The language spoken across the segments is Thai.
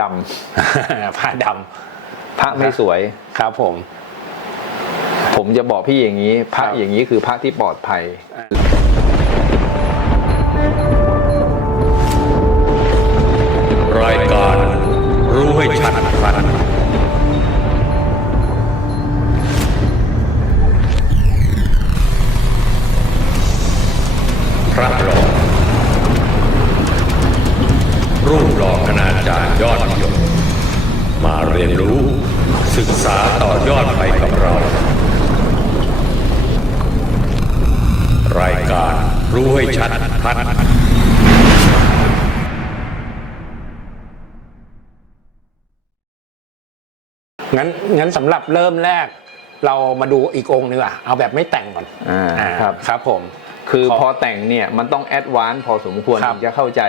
ดผ้าดำพระไม่สวยำครับผม ผมจะบอกพี่อย่างนี้ พระครับอย่างนี้คือพระที่ปลอดภัยรายการรู้ให้ชัดพันพ งั้นงั้นสำหรับเริ่มแรก เรามาดูอีกองค์หนึงอะเอาแบบไม่แต่งก่อนอ่าอ่าครับ ครับผม คือขอพอแต่งเนี่ยมันต้องแอดวานซ์พอสมควรครับ ถึงจะเข้าใจ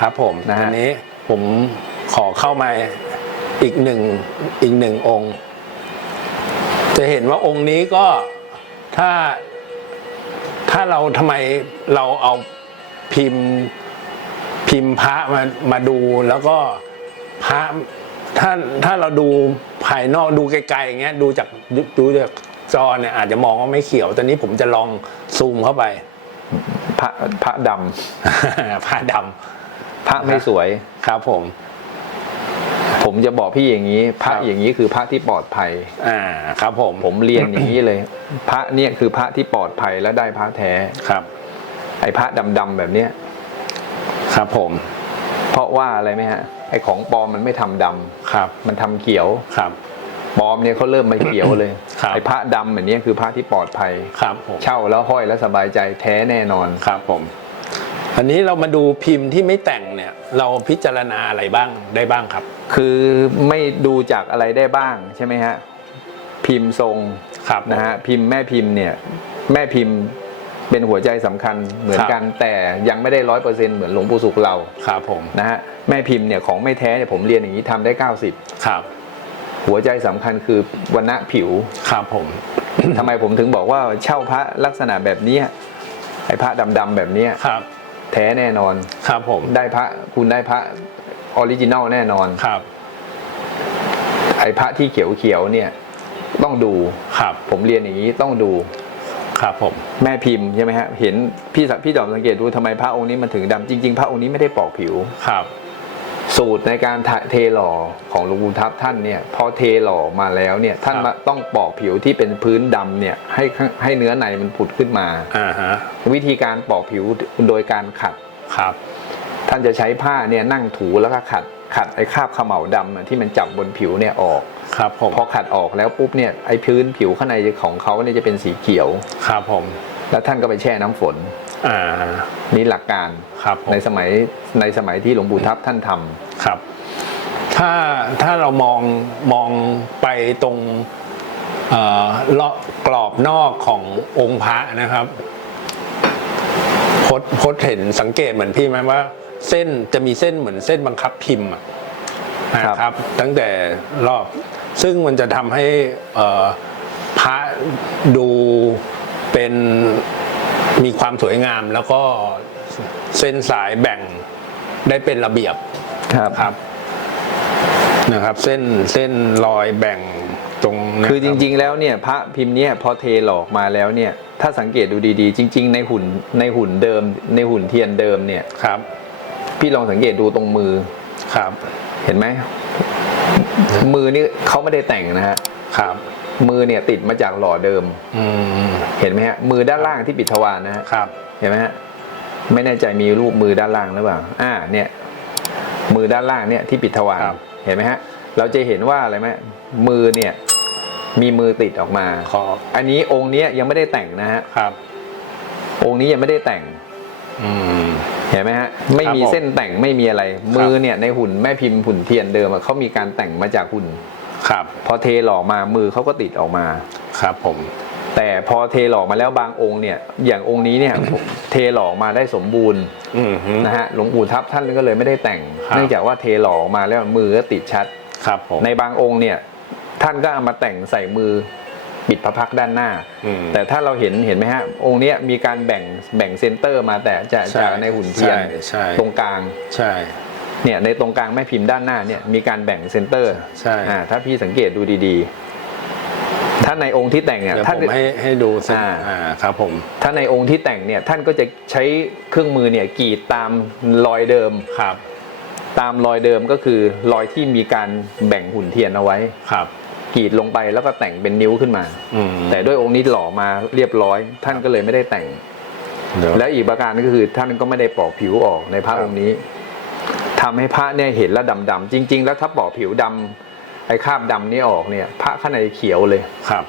ครับผมนะฮะ อันนี้ผมขอเข้ามาอีกหนึ่งอีกหนึ่งองค์ จะเห็นว่าองค์นี้ก็ถ้าถ้าเราทำไมเราเอาพิมพ์พิมพ์พระมามาดูแล้วก็พระถ้าถ้าเราดูภายนอกดูไกลๆอย่างเงี้ยดูจากดูจากจอเนี่ยอาจจะมองว่าไม่เขียว ตอนนี้ผมจะลองซูมเข้าไป พระพระดผ้าดำพระไม่สวยำครับผม ผมจะบอกพี่อย่างนี้ พระครับอย่างนี้คือพระที่ปลอดภัย อ่า ครับผมผมเรียนอย่างนี้เลย พระเนี่ยคือพระที่ปลอดภัยและได้พระแท้ครับ ไอ้พระดำๆแบบเนี้ยครับผม เพราะว่าอะไรไหมฮะ ไอ้ของปลอมมันไม่ทำดำครับ มันทำเขียวครับปลอมเนี่ยเขาเริ่มมาเขียวเลยครับไอ้พระดำแบบเนี้ยคือพระที่ปลอดภัยครับผมเช่าแล้วห้อยแล้วสบายใจแท้แน่นอนครับผมอันนี้เรามาดูพิมพ์ที่ไม่แต่งเนี่ย เราพิจารณาอะไรบ้างได้บ้างครับ คือไม่ดูจากอะไรได้บ้างใช่ไหมฮะพิมพ์ทรงครับนะฮะพิมพ์แม่พิมพ์เนี่ย แม่พิมพ์ เป็นหัวใจสำคัญเหมือนกันแต่ยังไม่ได้ร้อยเปอร์เซ็นต์เหมือนหลวงปู่สุขเราครับผมนะฮะแม่พิมพ์เนี่ยของไม่แท้เนี่ยผมเรียนอย่างนี้ทำได้ 90 ครับ หัวใจสำคัญคือวันณะผิวครับผมทำไมผมถึงบอกว่าเช่าพระลักษณะแบบเนี้ยไอ้พระดำๆแบบเนี้ยครับ แท้แน่นอนครับผมได้พระคุณได้พระออริจินัลแน่นอนครับ ไอ้พระที่เขียวๆเนี่ยต้องดูครับ ผมเรียนอย่างนี้ต้องดู ครับผมแม่พิมพ์ใช่ไหมฮะเห็นพี่สัพี่จอมสังเกตดูทำไมพระองค์นี้มันถึงดำจริง ๆ พระองค์นี้ไม่ได้ปอกผิวครับ สูตรในการเทหล่อของหลวงปู่ทับท่านเนี่ยพอเทหล่อมาแล้วเนี่ยท่านมาต้องปอกผิวที่เป็นพื้นดำเนี่ยให้ข้างให้เนื้อในมันผุดขึ้นมาอ่าฮะวิธีการปอกผิวโดยการขัดครับ ท่านจะใช้ผ้าเนี่ยนั่งถูแล้วก็ขัดขัดไอ้คราบเขม่าวดำอะที่มันจับบนผิวเนี่ยออก ครับผมพอขัดออกแล้วปุ๊บเนี่ยไอ้พื้นผิวข้างในของเขาเนี่ยจะเป็นสีเขียวครับผม แล้วท่านก็ไปแช่น้ำฝนอ่านี่หลักการครับผมในสมัยในสมัยที่หลวงปู่ทับท่านทำครับ ถ้าถ้าเรามองมองไปตรงเอ่อรอบกรอบนอกขององค์พระนะครับพดพดเห็นสังเกตเหมือนพี่ไหมว่า เส้นจะมีเส้นเหมือนเส้นบังคับพิมพ์อะนะครับ ตั้งแต่รอบ ซึ่งมันจะทำให้เอ่อพระดูเป็นมีความสวยงาม แล้วก็เส้นสายแบ่งได้เป็นระเบียบครับครับนะครับ เส้นเส้นรอยแบ่งตรงเนี้ยคือจริง ๆ แล้วเนี่ยพระพิมพ์เนี่ยพอเทหลอกมาแล้วเนี่ย ถ้าสังเกตดูดีๆ จริง ๆ ในหุ่นในหุ่นเดิม ในหุ่นเทียนเดิมเนี่ยครับ พี่ลองสังเกตดูตรงมือครับ เห็นไหม มือนี่เขาไม่ได้แต่งนะฮะครับ มือเนี่ยติดมาจากหล่อเดิม อืมเห็นไหมฮะ มือด้านล่างที่ปิดทวารนะฮะครับ เห็นไหมฮะไม่แน่ใจมีรูปมือด้านล่างหรือเปล่าอ่า เนี่ย มือด้านล่างเนี่ยที่ปิดทวารครับ เห็นไหมฮะ เราจะเห็นว่าอะไรไหมมือเนี่ย มีมือติดออกมา ขอบอันนี้องค์เนี้ยยังไม่ได้แต่งนะฮะ ครับ องค์นี้ยังไม่ได้แต่ง อืม เห็นไหมฮะไม่มีครับผมเส้นแต่งไม่มีอะไร มือเนี่ยในหุ่นแม่พิมพ์หุ่นเทียนเดิมอะเขามีการแต่งมาจากหุ่นครับ พอเทหล่อมามือเขาก็ติดออกมาครับผม แต่พอเทหล่อมาแล้วบางองค์เนี่ย อย่างองค์นี้เนี่ยเทหล่อมาได้สมบูรณ์อืมฮึนะฮะหลวงปู่ทับท่านก็เลยไม่ได้แต่งครับเนื่องจากว่าเทหล่อออกมาแล้วมือก็ติดชัดครับผมในบางองค์เนี่ยท่านก็เอามาแต่งใส่มือปิด พระพักตร์ด้านหน้าอืมแต่ถ้าเราเห็นเห็นไหมฮะ องค์เนี้ยมีการแบ่งแบ่งเซนเตอร์มาแต่จะใช่จากในหุ่นเทียนใช่ใช่ตรงกลางใช่เนี่ยในตรงกลางแม่พิมพ์ด้านหน้าเนี่ยมีการแบ่งเซนเตอร์ใช่อ่าถ้าพี่สังเกตดูดีๆ ถ้าในองค์ที่แต่งเนี่ยเดี๋ยวท่านผมให้ให้ดูสิอ่าอ่าครับผมถ้าในองค์ที่แต่งเนี่ยท่านก็จะใช้เครื่องมือเนี่ยกรีดตามรอยเดิมครับ ตามรอยเดิมก็คือรอยที่มีการแบ่งหุ่นเทียนเอาไว้ครับ กรีดลงไปแล้วก็แต่งเป็นนิ้วขึ้นมาอืมแต่ด้วยองค์นี้หล่อมาเรียบร้อย ท่านก็เลยไม่ได้แต่งเดี๋ยวแล้วอีกประการก็คือท่านก็ไม่ได้ปอกผิวออกในพระครับองค์นี้ทำให้พระเนี่ยเห็นแล้วดำๆจริง ๆ แล้วถ้าปอกผิวดำไอ้คราบดำนี่ออกเนี่ย พระข้างในเขียวเลยครับ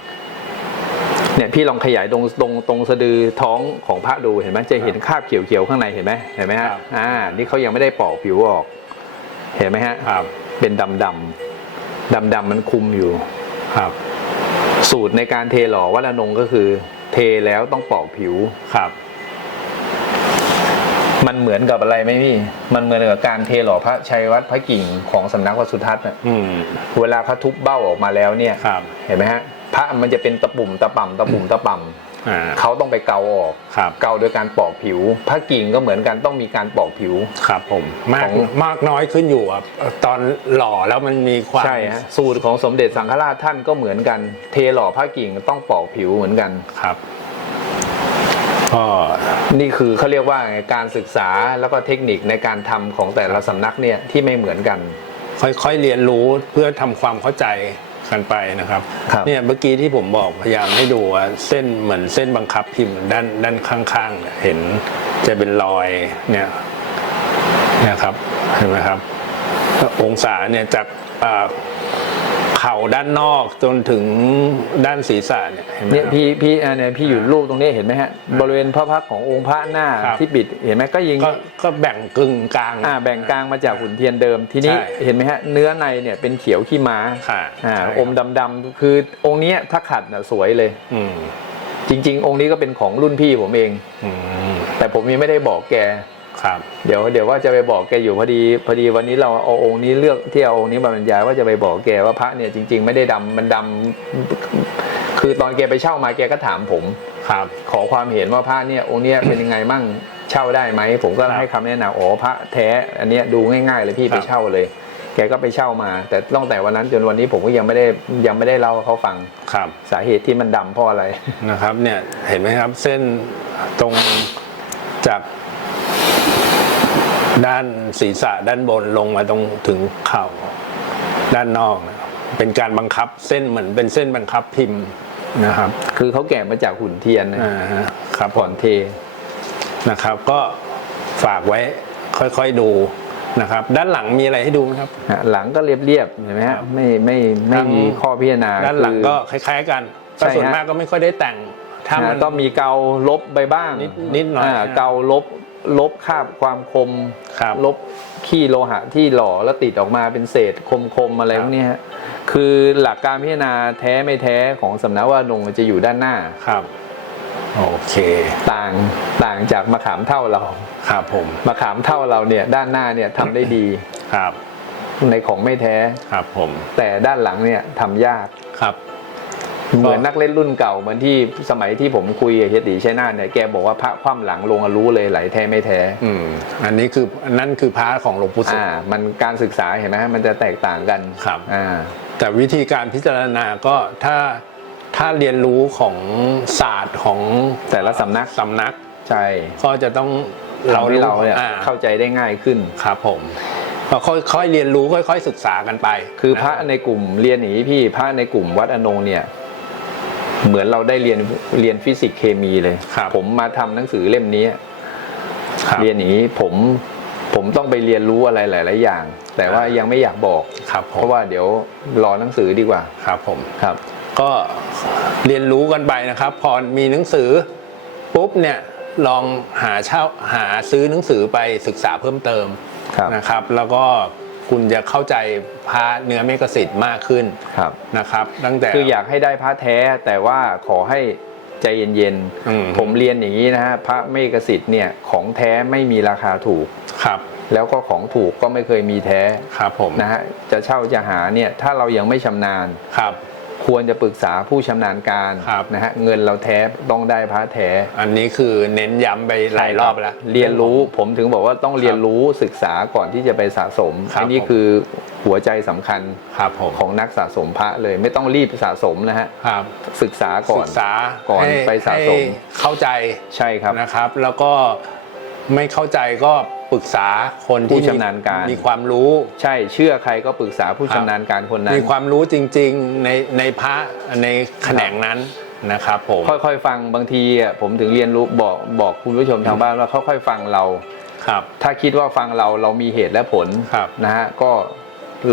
เนี่ยพี่ลองขยายตรงตรงตรงสะดือท้องของพระดูเห็นไหมจะเห็นคราบเขียวๆข้างในเห็นไหมเห็นไหมคฮะรับอ่า นี่เขายังไม่ได้ปอกผิวออก เห็นไหมฮะครับเป็นดำดำ ดำดำๆมันคุมอยู่ครับ สูตรในการเทหล่อวัดอนงก็คือ เทแล้วต้องปอกผิวครับ มันเหมือนกับอะไรไหมพี่ มันเหมือนกับการเทหล่อพระชัยวัดพระกิ่งของสำนักวัดสุทัศน์น่ะอืมเวลาพระทุบเบ้าออกมาแล้วเนี่ยครับเห็นไหมฮะพระมันจะเป็นตะปุ่มตะป่ำตะปุ่มตะป่อ่าำ เขาต้องไปเกาออกครับเกาโดยการปอกผิวพระกิ่งก็เหมือนกันต้องมีการปอกผิวครับผมมากของมากน้อยขึ้นอยู่อะตอนหล่อแล้วมันมีความใช่ฮะสูตรของสมเด็จสังฆราชท่านก็เหมือนกัน เทหล่อพระกิ่งต้องปอกผิวเหมือนกันครับก็นี่คือเขาเรียกว่าการศึกษาแล้วก็เทคนิคในการทำของแต่ละสำนักเนี่ยที่ไม่เหมือนกัน ค่อยๆเรียนรู้เพื่อทำความเข้าใจ กันไปนะครับครับเนี่ยเมื่อกี้ที่ผมบอกพยายามให้ดูว่าเส้นเหมือนเส้นบังคับพิมพ์ด้านด้านข้างๆเนี่ยเห็นจะเป็นรอยเนี่ยเนี่ยครับเห็นไหมครับ องศาเนี่ยจากอ่า เข่าด้านนอกจนถึงด้านศีรษะเนี่ยเห็นไหมเนี่ยครับ พี่พี่อ่าเนี่ยพี่อยู่รูปตรงนี้เห็นไหมฮะบริเวณพระพักตร์ขององค์พระหน้าครับ ที่ปิดเห็นไหมก็ยิงก็ก็แบ่งกึ่งกลาง อ่าแบ่งกลางมาจากหุ่นเทียนเดิมทีนี้ใช่เห็นไหมฮะเนื้อในเนี่ยเป็นเขียวขี้ม้าค่ะอ่าใช่ครับ อมดำๆคือองค์เนี้ยถ้าขัดน่ะสวยเลย อืมจริง ๆ องค์นี้ก็เป็นของรุ่นพี่ผมเอง อืมแต่ผมยังไม่ได้บอกแก ครับ เดี๋ยวเดี๋ยวว่าจะไปบอกแกอยู่พอดีพอดีวันนี้เราเอาองค์นี้เลือกที่เอาองค์นี้มาบรรยายว่าจะไปบอกแกว่าพระเนี่ยจริง ๆ ไม่ได้ดำมันดำคือตอนแกไปเช่ามาแกก็ถามผมครับ ขอความเห็นว่าพระเนี่ยองค์เนี้ยเป็นยังไงมั่งเช่าได้ไหมผมก็ครับให้คำแนะนำอ๋อพระแท้ อันเนี้ยดูง่ายๆเลยพี่ครับไปเช่าเลย แกก็ไปเช่ามา แต่ตั้งแต่วันนั้นจนวันนี้ผมก็ยังไม่ได้ยังไม่ได้เล่าให้เขาฟังครับ สาเหตุที่มันดำเพราะอะไรนะครับเนี่ยเห็นไหมครับเส้นตรงจาก ด้านศีรษะด้านบนลงมาตรงถึงเข่าด้านนอกนะครับเป็นการบังคับเส้นเหมือนเป็นเส้นบังคับพิมพ์นะครับคือเขาแกะมาจากหุ่นเทียนนะอ่าฮะครับผก่อมนเทนะครับ ก็ฝากไว้ค่อยๆดูนะครับ ด้านหลังมีอะไรให้ดูไหมครับ ฮะหลังก็เรียบๆเห็นไหมครัฮะบไม่ไม่ไม่ทั้งมีข้อพิจารณาด้านหลังคือ ก็คล้าย ๆ กันใช่ก็ส่วนฮะมากก็ไม่ค่อยได้แต่งถ้ามันอ่าก็มีเกาลบไปบ้างนิดนิดหน่อยาฮะเกาลบ ลบคราบความคม ครับลบขี้โลหะที่หล่อแล้วติดออกมาเป็นเศษคมๆอะไรครับพวกเนี้ยฮะคือหลักการพิจารณาแท้ไม่แท้ของสำนักว่านงจะอยู่ด้านหน้า ครับ โอเค ต่างต่างจากมะขามเท่าเรา ครับผม มะขามเท่าเราเนี่ยด้านหน้าเนี่ยทำได้ดี ครับ ในของไม่แท้ ครับผม แต่ด้านหลังเนี่ยทำยาก ครับ เหมือนนักเล่นรุ่นเก่าเหมือนที่สมัยที่ผมคุยกับเฮยตีชัยนาทเนี่ยแกบอกว่าพระคว่ำหลังลงอะรู้เลยไหลแท้ไม่แท้อืมอันนี้คืออันนั้นคือพาร์ทของหลวงปู่สุขอ่ามันการศึกษาเห็นไหมฮะมันจะแตกต่างกันครับอ่าแต่วิธีการพิจารณาก็ถ้าถ้าเรียนรู้ของศาสตร์ของแต่ละสำนักสำนักใช่ก็จะต้องเราให้เราเนี่ยอ่เข้าใจได้ง่ายขึ้นครับผมก็ค่อยๆเรียนรู้ค่อย ๆ ศึกษากันไป คือพระนบในกลุ่มเรียนอย่างนี้พี่พระในกลุ่มวัดอนงเนี่ย เหมือนเราได้เรียนเรียนฟิสิกส์เคมีเลยครับผมมาทำหนังสือเล่มนี้ครับเรียนอย่างนี้ผมผมต้องไปเรียนรู้อะไรหลาย ๆ อย่าง แต่ว่ายังไม่อยากบอกครับผเพมราะว่าเดี๋ยวรอหนังสือดีกว่าครับผมครับ ก็เรียนรู้กันไปนะครับ พอมีหนังสือปุ๊บเนี่ยลองหาเช่าหาซื้อหนังสือไปศึกษาเพิ่มเติมครับนะครับ แล้วก็ คุณจะเข้าใจพระเนื้อเมกสิทธิ์มากขึ้นครับนะครับ ตั้งแต่ คืออยากให้ได้พระแท้แต่ว่าขอให้ใจเย็นอืมๆผมเรียนอย่างนี้นะฮะพระเมกสิทธิ์เนี่ยของแท้ไม่มีราคาถูกครับ แล้วก็ของถูกก็ไม่เคยมีแท้ครับผมนะฮะจะเช่าจะหาเนี่ยถ้าเรายังไม่ชำนาญครับ ควรจะปรึกษาผู้ชำนาญการครับนะฮะเงินเราแท้ต้องได้พระแท้ อันนี้คือเน้นย้ำไปหลายรอบแล้ว เรียนรู้ผมถึงบอกว่าต้องเรียนรู้ศึกษาก่อนที่จะไปสะสมครับอันนี้คือหัวใจสำคัญครับผมของนักสะสมพระเลยไม่ต้องรีบสะสมนะฮะครับศึกษาก่อศึนกษาก่อนให้ไปสะสมให้เข้าใจใช่ครับนะครับ แล้วก็ไม่เข้าใจก็ ปรึกษาคนที่ผู้ชำนาญการ มีความรู้ใช่เชื่อใครก็ปรึกษาผู้ครับชำนาญการคนนั้นมีความรู้จริงๆในในพระในแขนงนั้นนะครับผมค่อยๆฟังบางทีอะผมถึงเรียนรู้บอกบอกคุณผู้ชมทางบ้านว่าค่อยๆฟังเราครับ ถ้าคิดว่าฟังเราเรามีเหตุและผลครับนะฮะก็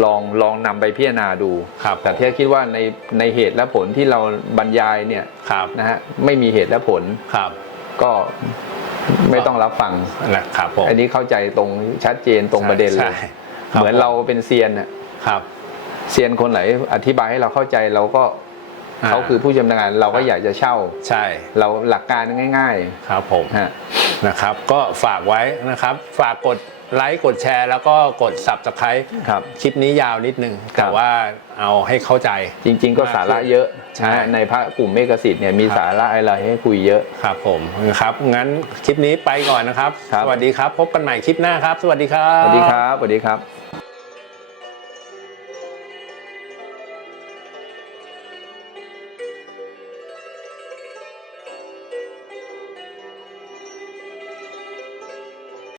ลองลองนำไปพิจารณาดูครับแต่ถ้าคิดว่าในในเหตุและผลที่เราบรรยายเนี่ยครับนะฮะไม่มีเหตุและผลครับ ก็ ไม่ต้องรับฟังนะครับผมอันนี้เข้าใจตรงชัดเจนตรงประเด็นเลใช่ยครับเหมือนเราเป็นเซียนน่ะครับเซียนคนไหนอธิบายให้เราเข้าใจเราก็อ่าเขาคือผู้ชำนาญการเราก็อยากจะเช่า ใช่ เราหลักการง่ายครับผมๆฮะ นะครับ ก็ฝากไว้นะครับ ฝากกดไลค์กดแชร์ แล้วก็กด subscribe ครับคลิปนี้ยาวนิดนึงครัแต่บว่าเอาให้เข้าใจ จริง ๆ ก็สาระเยอะใช่นะฮะในพระกลุ่มเมกสิทธิ์เนี่ยมีครับสาระอะไรให้คุยเยอะครับผมนะครับ งั้นคลิปนี้ไปก่อนนะครับครับ สวัสดีครับ พบกันใหม่คลิปหน้าครับ สวัสดีครับ สวัสดีครับสวัสดีครับ